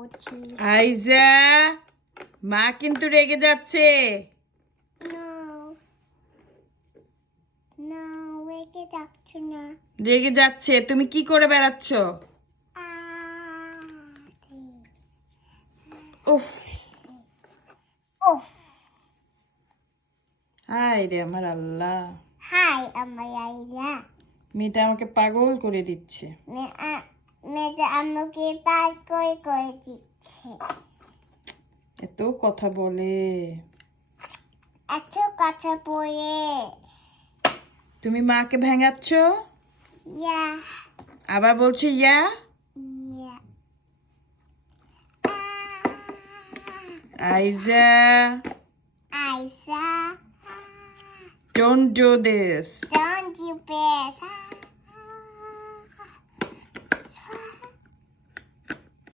করছি। আইজা, মা কিন্তু রেগে যাচ্ছে। না রেগে যাচ্ছ না। রেগে যাচ্ছে। তুমি কি করে বেড়াচ্ছ? উফ, উফ, হায় রে আমার আল্লাহ, হাই আমার আইলা। মেয়েটা আমাকে পাগল করে দিচ্ছে। মেয়েটা আমাকে পার করে দিচ্ছে। এত কথা বলে। এত কথা বলে। তুমি মাকে ভেঙাচ্ছ, ইয়া আবার বলছো ইয়া। ইয়া আইজা, আইসা don't do this. don't you best